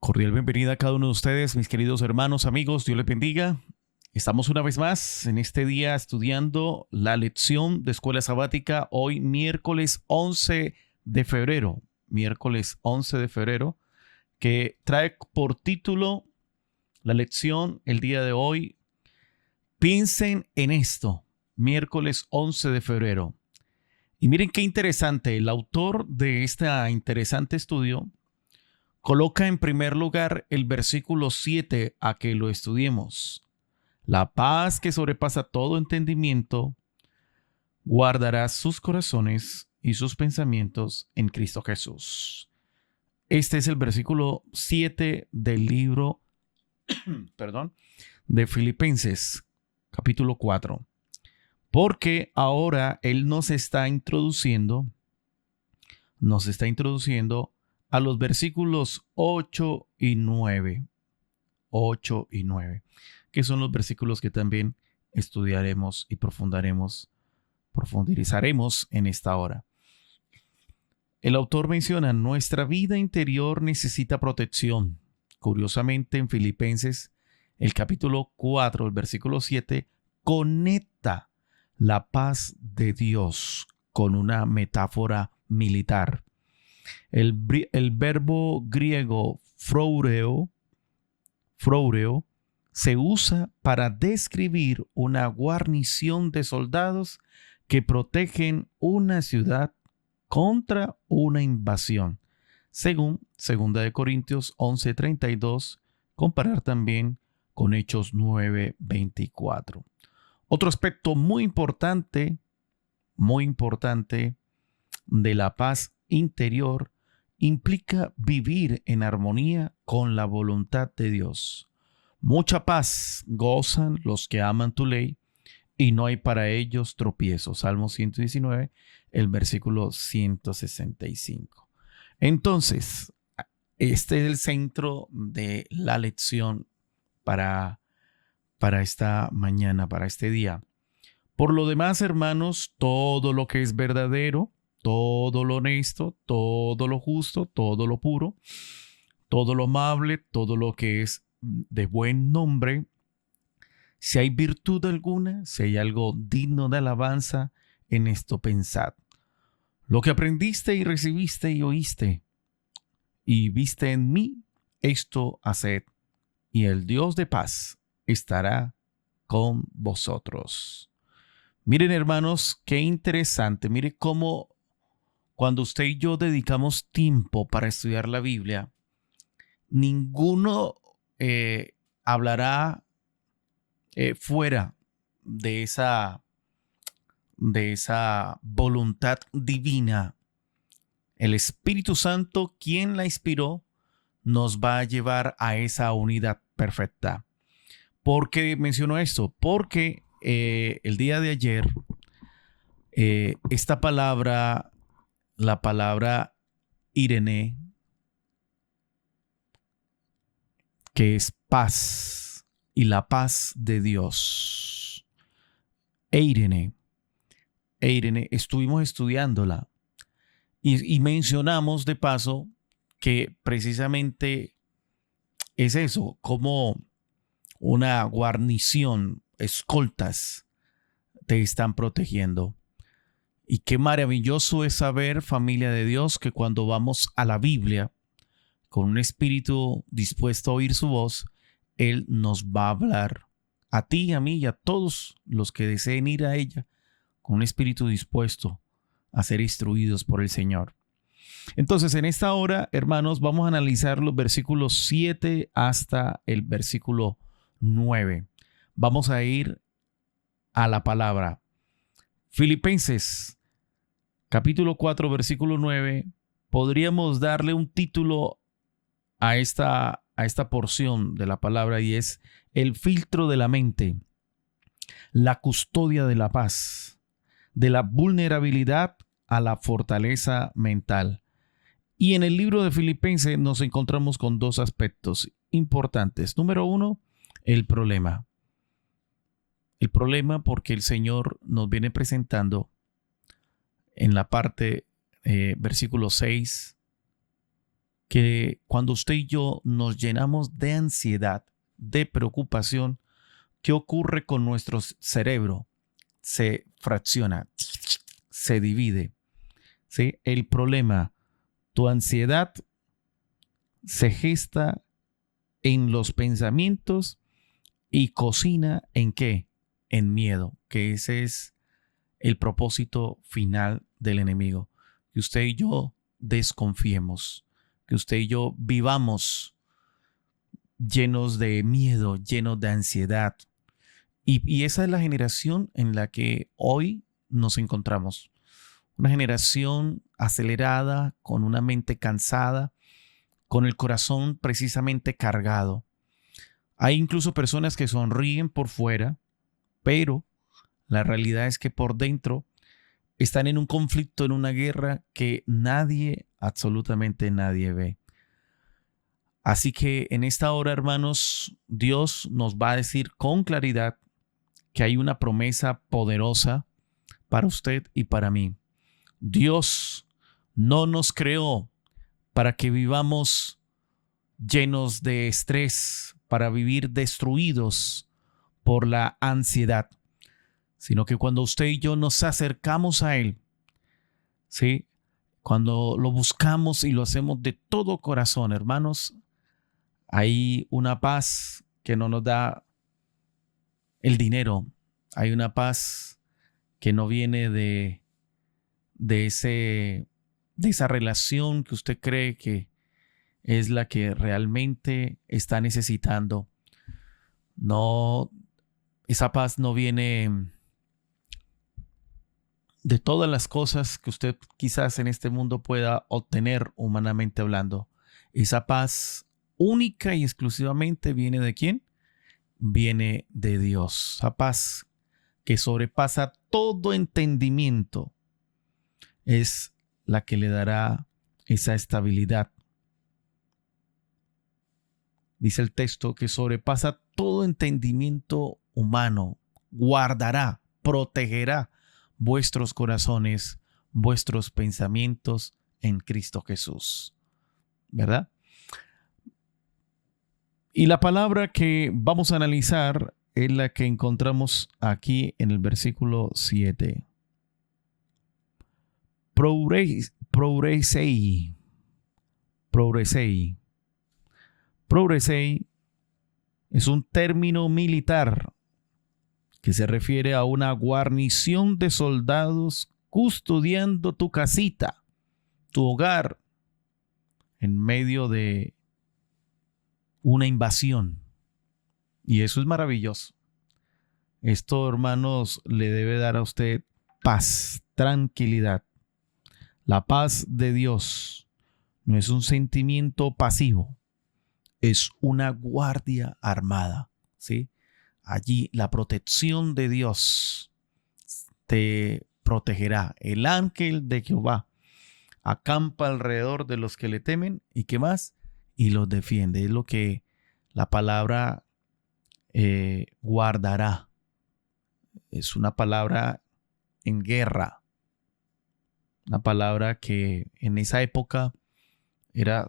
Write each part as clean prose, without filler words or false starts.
Cordial bienvenida a cada uno de ustedes, mis queridos hermanos, amigos, Dios les bendiga. Estamos una vez más en este día estudiando la lección de escuela sabática, hoy miércoles 11 de febrero, que trae por título la lección el día de hoy, piensen en esto, miércoles 11 de febrero. Y miren qué interesante, el autor de este interesante estudio coloca en primer lugar el versículo 7 a que lo estudiemos. La paz que sobrepasa todo entendimiento guardará sus corazones y sus pensamientos en Cristo Jesús. Este es el versículo 7 del libro, perdón, de Filipenses, capítulo 4. Porque ahora Él nos está introduciendo a los versículos 8 y 9. 8 y 9, que son los versículos que también estudiaremos y profundizaremos en esta hora. El autor menciona, nuestra vida interior necesita protección. Curiosamente, en Filipenses, el capítulo 4, el versículo 7, conecta la paz de Dios con una metáfora militar. El verbo griego phroureo se usa para describir una guarnición de soldados que protegen una ciudad contra una invasión, según 2 Corintios 11:32, comparar también con Hechos 9:24. Otro aspecto muy importante de la paz interior implica vivir en armonía con la voluntad de Dios. Mucha paz gozan los que aman tu ley y no hay para ellos tropiezo. Salmo 119, el versículo 165. Entonces, este es el centro de la lección para, para esta mañana, para este día. Por lo demás, hermanos, todo lo que es verdadero, todo lo honesto, todo lo justo, todo lo puro, todo lo amable, todo lo que es de buen nombre, si hay virtud alguna, si hay algo digno de alabanza, en esto pensad. Lo que aprendiste y recibiste y oíste y viste en mí, esto haced, y el Dios de paz estará con vosotros. Miren, hermanos, qué interesante. Mire cómo cuando usted y yo dedicamos tiempo para estudiar la Biblia, ninguno hablará fuera de esa voluntad divina. El Espíritu Santo, quien la inspiró, nos va a llevar a esa unidad perfecta. ¿Por qué menciono esto? Porque el día de ayer, esta palabra, la palabra Irene, que es paz y la paz de Dios. Eirene, estuvimos estudiándola y mencionamos de paso que precisamente es eso, como una guarnición, escoltas te están protegiendo. Y qué maravilloso es saber, familia de Dios, que cuando vamos a la Biblia, con un espíritu dispuesto a oír su voz, Él nos va a hablar a ti, a mí y a todos los que deseen ir a ella, con un espíritu dispuesto a ser instruidos por el Señor. Entonces, en esta hora, hermanos, vamos a analizar los versículos 7 hasta el versículo 9. Vamos a ir a la palabra. Filipenses, capítulo 4, versículo 9. Podríamos darle un título a esta porción de la palabra y es el filtro de la mente, la custodia de la paz, de la vulnerabilidad a la fortaleza mental. Y en el libro de Filipenses nos encontramos con dos aspectos importantes. Número uno, el problema. El problema porque el Señor nos viene presentando en la parte versículo 6 que cuando usted y yo nos llenamos de ansiedad, de preocupación, ¿qué ocurre con nuestro cerebro? Se fracciona, se divide. ¿Sí? El problema, tu ansiedad se gesta en los pensamientos y cocina en qué? En miedo, que ese es el propósito final del enemigo. Que usted y yo desconfiemos, que usted y yo vivamos llenos de miedo, llenos de ansiedad. Y esa es la generación en la que hoy nos encontramos. Una generación acelerada, con una mente cansada, con el corazón precisamente cargado. Hay incluso personas que sonríen por fuera, pero la realidad es que por dentro están en un conflicto, en una guerra que nadie, absolutamente nadie ve. Así que en esta hora, hermanos, Dios nos va a decir con claridad que hay una promesa poderosa para usted y para mí. Dios no nos creó para que vivamos llenos de estrés, para vivir destruidos por la ansiedad, sino que cuando usted y yo nos acercamos a Él, ¿sí? Cuando lo buscamos y lo hacemos de todo corazón, hermanos, hay una paz que no nos da el dinero, hay una paz que no viene de, ese, de esa relación que usted cree que es la que realmente está necesitando. No, esa paz no viene de todas las cosas que usted quizás en este mundo pueda obtener humanamente hablando. Esa paz única y exclusivamente viene de ¿quién? Viene de Dios. Esa paz que sobrepasa todo entendimiento es la que le dará esa estabilidad. Dice el texto que sobrepasa todo entendimiento humano, guardará, protegerá vuestros corazones, vuestros pensamientos en Cristo Jesús. ¿Verdad? Y la palabra que vamos a analizar es la que encontramos aquí en el versículo 7. Progresei. Progresei. Progresei es un término militar que se refiere a una guarnición de soldados custodiando tu casita, tu hogar, en medio de una invasión. Y eso es maravilloso. Esto, hermanos, le debe dar a usted paz, tranquilidad. La paz de Dios no es un sentimiento pasivo, es una guardia armada, ¿sí? Allí la protección de Dios te protegerá. El ángel de Jehová acampa alrededor de los que le temen y qué más, y los defiende. Es lo que la palabra guardará. Es una palabra en guerra, una palabra que en esa época era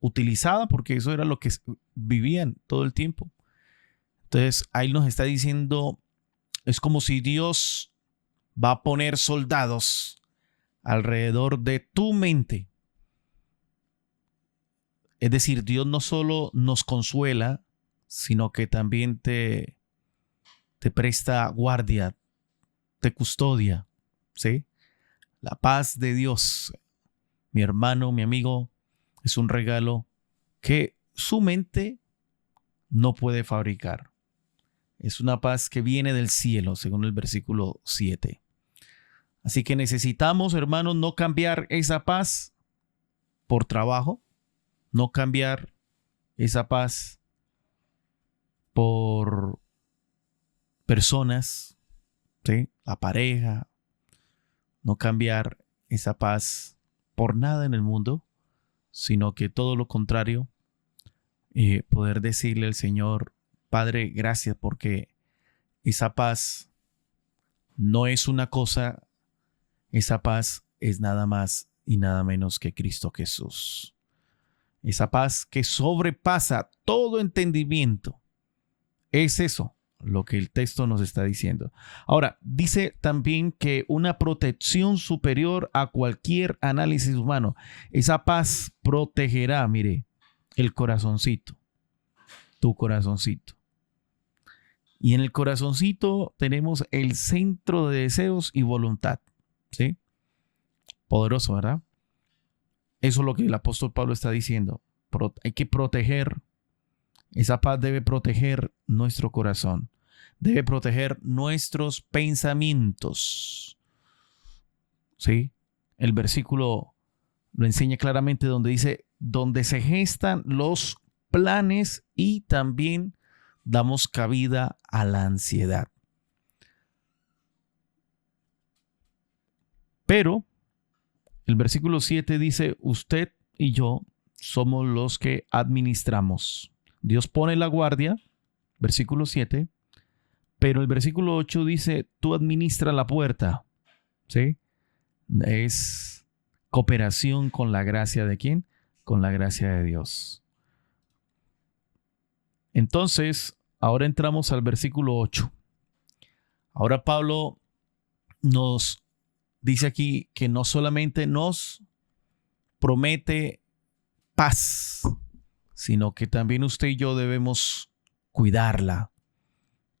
utilizada porque eso era lo que vivían todo el tiempo. Entonces ahí nos está diciendo, es como si Dios va a poner soldados alrededor de tu mente. Es decir, Dios no solo nos consuela, sino que también te presta guardia, te custodia, ¿sí? La paz de Dios, mi hermano, mi amigo, es un regalo que su mente no puede fabricar. Es una paz que viene del cielo, según el versículo 7. Así que necesitamos, hermanos, no cambiar esa paz por trabajo, no cambiar esa paz por personas, ¿sí? La pareja, no cambiar esa paz por nada en el mundo, sino que todo lo contrario, poder decirle al Señor, Padre, gracias porque esa paz no es una cosa, esa paz es nada más y nada menos que Cristo Jesús. Esa paz que sobrepasa todo entendimiento. Es eso lo que el texto nos está diciendo. Ahora, dice también que una protección superior a cualquier análisis humano. Esa paz protegerá, mire, el corazoncito, tu corazoncito. Y en el corazoncito tenemos el centro de deseos y voluntad. ¿Sí? Poderoso, ¿verdad? Eso es lo que el apóstol Pablo está diciendo. Hay que proteger. Esa paz debe proteger nuestro corazón. Debe proteger nuestros pensamientos. ¿Sí? El versículo lo enseña claramente donde dice, donde se gestan los planes y también damos cabida a la ansiedad. Pero el versículo 7 dice, usted y yo somos los que administramos. Dios pone la guardia, versículo 7, pero el versículo 8 dice, tú administra la puerta. ¿Sí? Es cooperación con la gracia de ¿quién? Con la gracia de Dios. Entonces, ahora entramos al versículo 8. Ahora Pablo nos dice aquí que no solamente nos promete paz, sino que también usted y yo debemos cuidarla.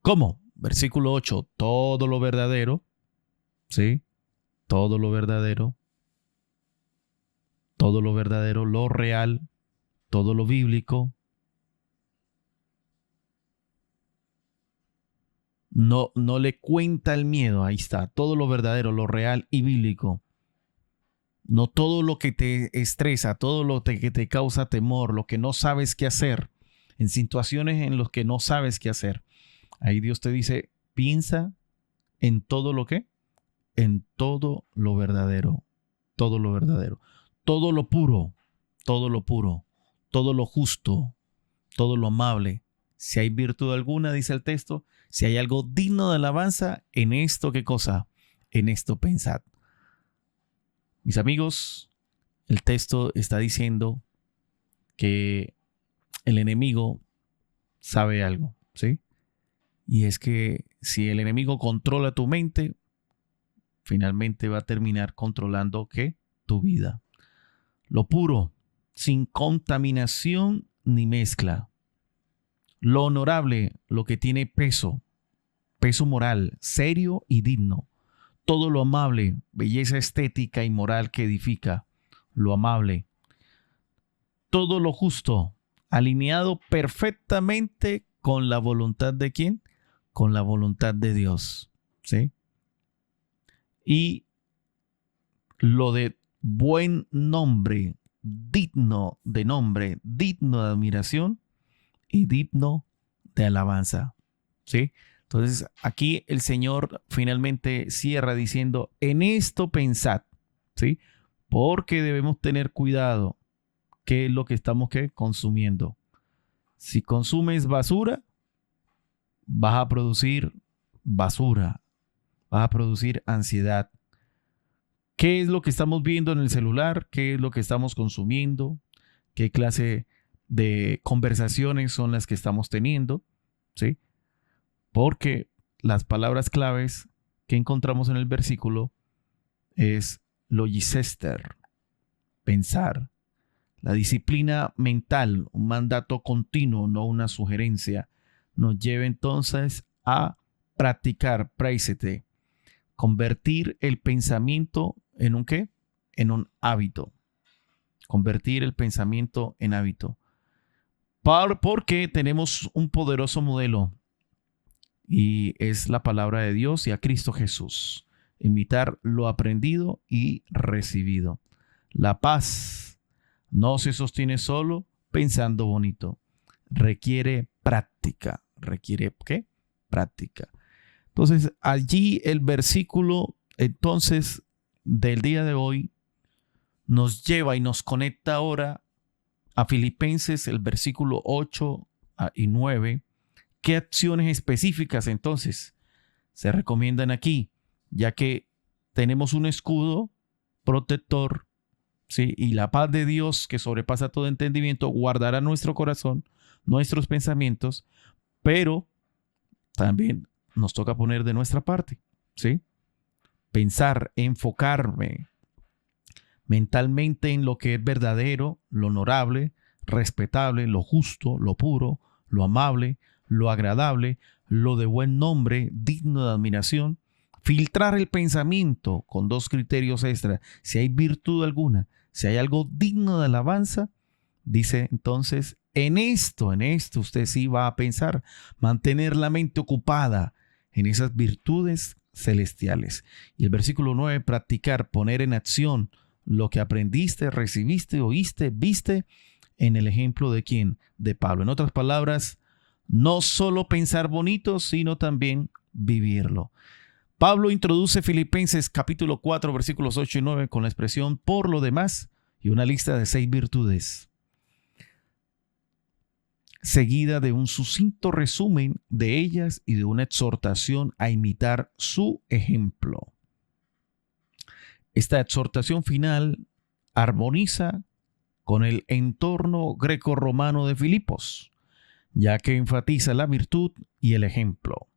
¿Cómo? Versículo 8, todo lo verdadero, ¿sí? Todo lo verdadero, lo real, todo lo bíblico. No, no le cuenta el miedo, ahí está, todo lo verdadero, lo real y bíblico. No todo lo que te estresa, todo lo que te causa temor, lo que no sabes qué hacer, en situaciones en las que no sabes qué hacer. Ahí Dios te dice, piensa en todo lo que, en todo lo verdadero, todo lo verdadero, todo lo puro, todo lo puro, todo lo justo, todo lo amable. Si hay virtud alguna, dice el texto, si hay algo digno de alabanza, en esto, ¿qué cosa? En esto pensad. Mis amigos, el texto está diciendo que el enemigo sabe algo, ¿sí? Y es que si el enemigo controla tu mente, finalmente va a terminar controlando ¿qué? Tu vida. Lo puro, sin contaminación ni mezcla. Lo honorable, lo que tiene peso, peso moral, serio y digno. Todo lo amable, belleza estética y moral que edifica, lo amable. Todo lo justo, alineado perfectamente con la voluntad de ¿quién? Con la voluntad de Dios. ¿Sí? Y lo de buen nombre, digno de nombre, digno de admiración y digno de alabanza. ¿Sí? Entonces aquí el Señor finalmente cierra diciendo, en esto pensad, ¿sí? Porque debemos tener cuidado qué es lo que estamos consumiendo. Si consumes basura, vas a producir basura, vas a producir ansiedad. ¿Qué es lo que estamos viendo en el celular? ¿Qué es lo que estamos consumiendo? ¿Qué clase de conversaciones son las que estamos teniendo? ¿Sí? Porque las palabras claves que encontramos en el versículo es logicester, pensar. La disciplina mental, un mandato continuo, no una sugerencia, nos lleva entonces a practicar, praisete, convertir el pensamiento en un qué? En un hábito. Convertir el pensamiento en hábito. Porque tenemos un poderoso modelo y es la palabra de Dios y a Cristo Jesús. Imitar lo aprendido y recibido. La paz no se sostiene solo pensando bonito. Requiere práctica. ¿Requiere qué? Práctica. Entonces, allí el versículo, entonces, del día de hoy, nos lleva y nos conecta ahora a Filipenses, el versículo 8 y 9. ¿Qué acciones específicas entonces se recomiendan aquí? Ya que tenemos un escudo protector ¿sí? Y la paz de Dios que sobrepasa todo entendimiento guardará nuestro corazón, nuestros pensamientos, pero también nos toca poner de nuestra parte, ¿sí? Pensar, enfocarme mentalmente en lo que es verdadero, lo honorable, respetable, lo justo, lo puro, lo amable, lo agradable, lo de buen nombre, digno de admiración. Filtrar el pensamiento con dos criterios extra. Si hay virtud alguna, si hay algo digno de alabanza, dice entonces, en esto usted sí va a pensar, mantener la mente ocupada en esas virtudes celestiales. Y el versículo 9, practicar, poner en acción lo que aprendiste, recibiste, oíste, viste en el ejemplo de quién, de Pablo. En otras palabras, no solo pensar bonito, sino también vivirlo. Pablo introduce Filipenses capítulo 4, versículos 8 y 9 con la expresión por lo demás y una lista de 6 virtudes, seguida de un sucinto resumen de ellas y de una exhortación a imitar su ejemplo. Esta exhortación final armoniza con el entorno greco-romano de Filipos, ya que enfatiza la virtud y el ejemplo.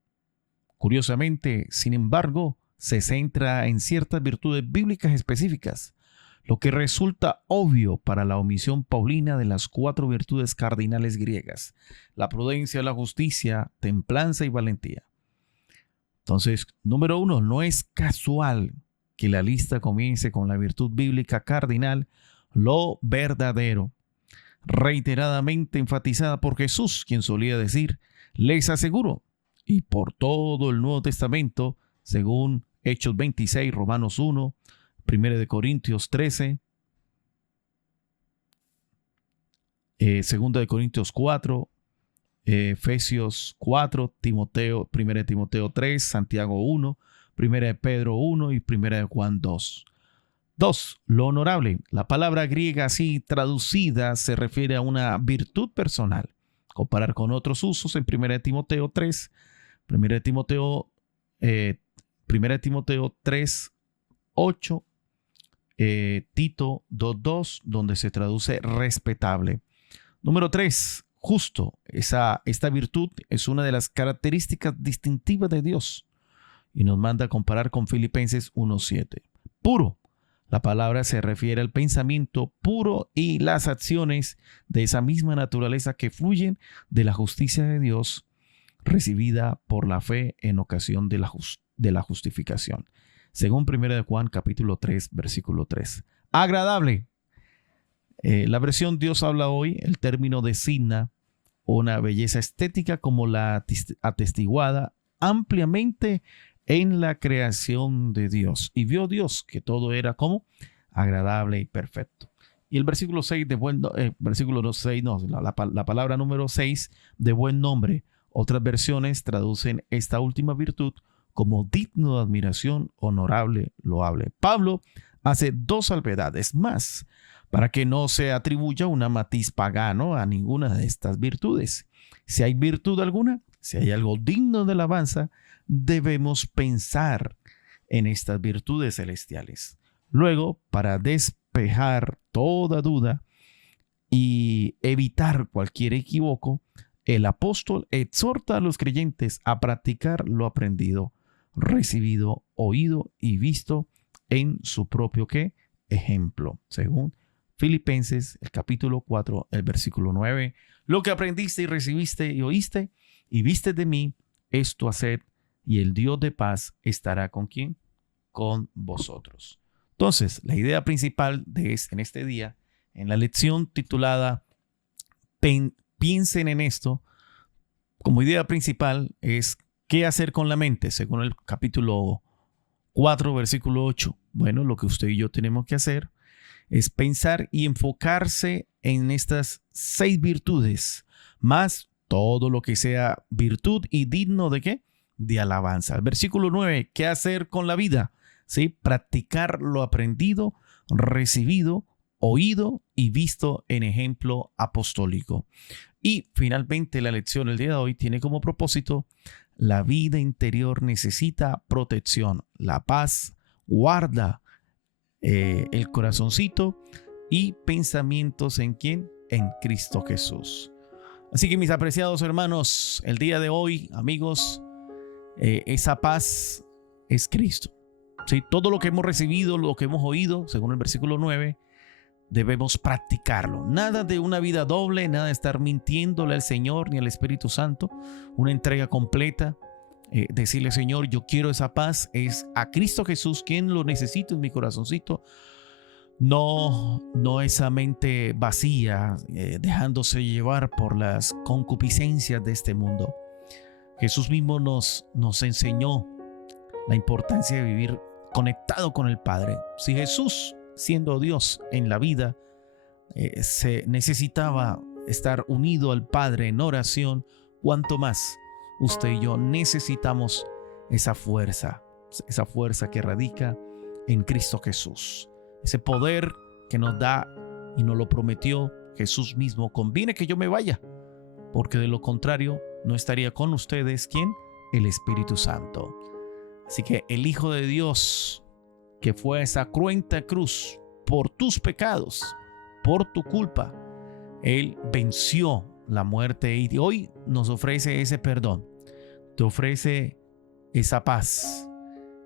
Curiosamente, sin embargo, se centra en ciertas virtudes bíblicas específicas, lo que resulta obvio para la omisión paulina de las 4 virtudes cardinales griegas: la prudencia, la justicia, templanza y valentía. Entonces, número 1, no es casual que la lista comience con la virtud bíblica cardinal, lo verdadero, reiteradamente enfatizada por Jesús, quien solía decir, les aseguro, y por todo el Nuevo Testamento, según Hechos 26, Romanos 1, 1 de Corintios 13, 2 de Corintios 4, Efesios 4, Timoteo, 1 de Timoteo 3, Santiago 1, 1 de Pedro 1 y 1 de Juan 2. 2. Lo honorable. La palabra griega así traducida se refiere a una virtud personal. Comparar con otros usos en 1 de Timoteo 3, 1 de Timoteo, 1 de Timoteo 3, 8, Tito 2.2, donde se traduce respetable. Número 3, justo. Esta virtud es una de las características distintivas de Dios y nos manda a comparar con Filipenses 1.7. Puro. La palabra se refiere al pensamiento puro y las acciones de esa misma naturaleza que fluyen de la justicia de Dios recibida por la fe en ocasión de la justificación. Según 1 de Juan capítulo 3, versículo 3. Agradable. La versión Dios habla hoy, el término designa una belleza estética como la atestiguada ampliamente en la creación de Dios. Y vio Dios que todo era como agradable y perfecto. Y el versículo 6 de versículo 6, no, la palabra número 6 de buen nombre. Otras versiones traducen esta última virtud como digno de admiración, honorable, loable. Pablo hace 2 salvedades más para que no se atribuya una matiz pagano a ninguna de estas virtudes. Si hay virtud alguna, si hay algo digno de alabanza, debemos pensar en estas virtudes celestiales. Luego, para despejar toda duda y evitar cualquier equívoco, el apóstol exhorta a los creyentes a practicar lo aprendido, recibido, oído y visto en su propio ¿qué? Ejemplo, según Filipenses, el capítulo 4, el versículo 9. Lo que aprendiste y recibiste y oíste y viste de mí, esto haced, y el Dios de paz estará con ¿quién? Con vosotros. Entonces, la idea principal en este día, en la lección titulada Piensen en esto, como idea principal es ¿qué hacer con la mente? Según el capítulo 4, versículo 8. Bueno, lo que usted y yo tenemos que hacer es pensar y enfocarse en estas 6 virtudes, más todo lo que sea virtud y digno de ¿qué? De alabanza. El versículo 9, ¿qué hacer con la vida? ¿Sí? Practicar lo aprendido, recibido, oído y visto en ejemplo apostólico. Y finalmente la lección del día de hoy tiene como propósito: la vida interior necesita protección. La paz guarda el corazoncito y pensamientos en ¿quién? En Cristo Jesús. Así que mis apreciados hermanos, el día de hoy, amigos, esa paz es Cristo. ¿Sí? Todo lo que hemos recibido, lo que hemos oído, según el versículo 9, debemos practicarlo. Nada de una vida doble, nada de estar mintiéndole al Señor ni al Espíritu Santo. Una entrega completa. Decirle, Señor, yo quiero esa paz. Es a Cristo Jesús quien lo necesito en mi corazoncito. No esa mente vacía, dejándose llevar por las concupiscencias de este mundo. Jesús mismo nos enseñó la importancia de vivir conectado con el Padre. Si Jesús, siendo Dios en la vida, se necesitaba estar unido al Padre en oración, cuanto más usted y yo necesitamos esa fuerza que radica en Cristo Jesús. Ese poder que nos da y nos lo prometió Jesús mismo. Conviene que yo me vaya, porque de lo contrario no estaría con ustedes, ¿quién? El Espíritu Santo. Así que el Hijo de Dios, que fue a esa cruenta cruz por tus pecados, por tu culpa, Él venció la muerte y hoy nos ofrece ese perdón, te ofrece esa paz.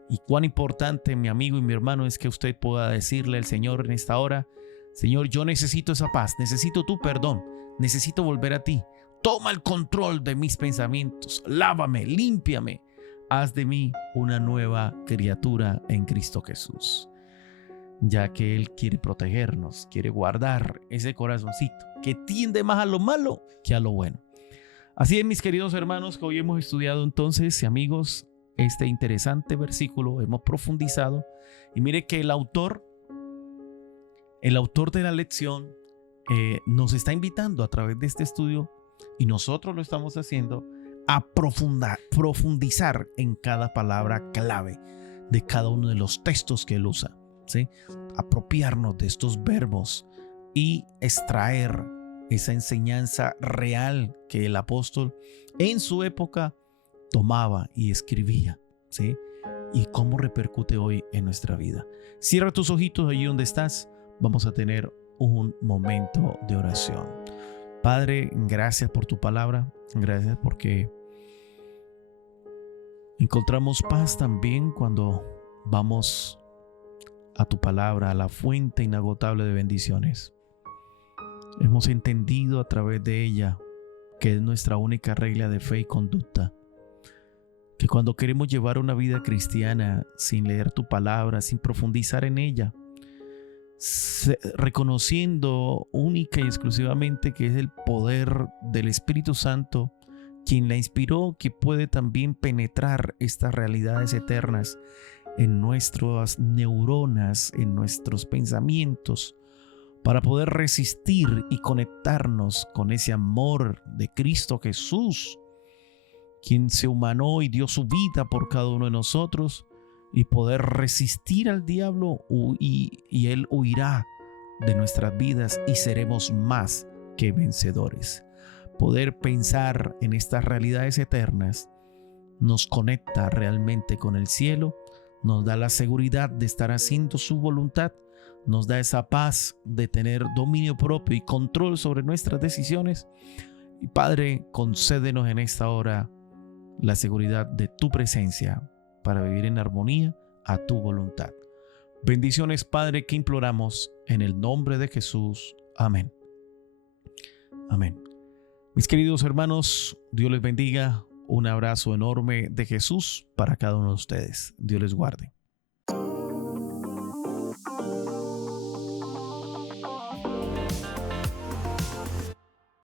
Y cuán importante, mi amigo y mi hermano, es que usted pueda decirle al Señor en esta hora: Señor, yo necesito esa paz, necesito tu perdón, necesito volver a ti. Toma el control de mis pensamientos, lávame, límpiame, haz de mí una nueva criatura en Cristo Jesús. Ya que Él quiere protegernos, quiere guardar ese corazoncito que tiende más a lo malo que a lo bueno. Así es, mis queridos hermanos, que hoy hemos estudiado entonces, amigos, este interesante versículo, hemos profundizado y mire que el autor de la lección nos está invitando a través de este estudio, y nosotros lo estamos haciendo, a profundizar en cada palabra clave de cada uno de los textos que él usa, ¿sí? Apropiarnos de estos verbos y extraer esa enseñanza real que el apóstol en su época tomaba y escribía, ¿sí? Y cómo repercute hoy en nuestra vida. Cierra tus ojitos allí donde estás. Vamos a tener un momento de oración. Padre, gracias por tu palabra. Gracias porque encontramos paz también cuando vamos a tu palabra, a la fuente inagotable de bendiciones. Hemos entendido a través de ella que es nuestra única regla de fe y conducta. Que cuando queremos llevar una vida cristiana sin leer tu palabra, sin profundizar en ella, reconociendo única y exclusivamente que es el poder del Espíritu Santo quien la inspiró, que puede también penetrar estas realidades eternas en nuestras neuronas, en nuestros pensamientos, para poder resistir y conectarnos con ese amor de Cristo Jesús, quien se humanó y dio su vida por cada uno de nosotros, y poder resistir al diablo y él huirá de nuestras vidas y seremos más que vencedores. Poder pensar en estas realidades eternas nos conecta realmente con el cielo, nos da la seguridad de estar haciendo su voluntad, nos da esa paz de tener dominio propio y control sobre nuestras decisiones. Y Padre, concédenos en esta hora la seguridad de tu presencia para vivir en armonía a tu voluntad. Bendiciones, Padre, que imploramos en el nombre de Jesús. Amén. Amén. Mis queridos hermanos, Dios les bendiga. Un abrazo enorme de Jesús para cada uno de ustedes. Dios les guarde.